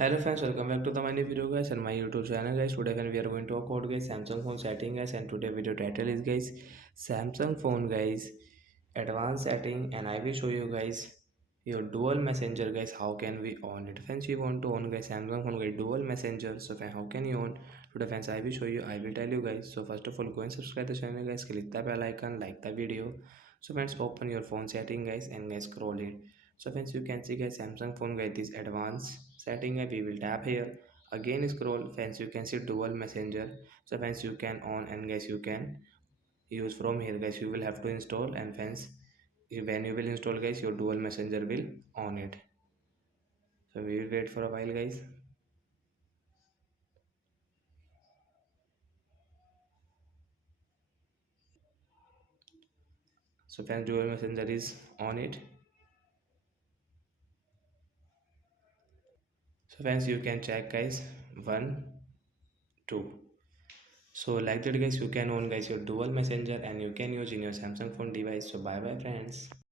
Hello friends, welcome back to the my new video guys and my YouTube channel guys. Today when we are going to talk about guys Samsung phone setting guys, and today video title is guys Samsung phone guys advanced setting, and I will show you guys your dual messenger guys. How can we on it? Friends, you want to on guys Samsung phone guys dual messenger. So friend, how can you on? Today friends, I will show you. I will tell you guys. So first of all, go and subscribe the channel guys. Click the bell icon, like the video. So friends, open your phone setting guys and guys scroll it. So friends, you can see guys Samsung phone guys this advanced setting guys. We will tap here. Again scroll friends, you can see dual messenger. So friends, you can on and guys you can use from here guys. You will have to install, and friends, when you will install guys your dual messenger will on it. So we will wait for a while guys. So friends, dual messenger is on it. So friends, you can check guys, one, two. So like that guys, you can own guys your dual messenger and you can use in your Samsung phone device. So bye bye friends.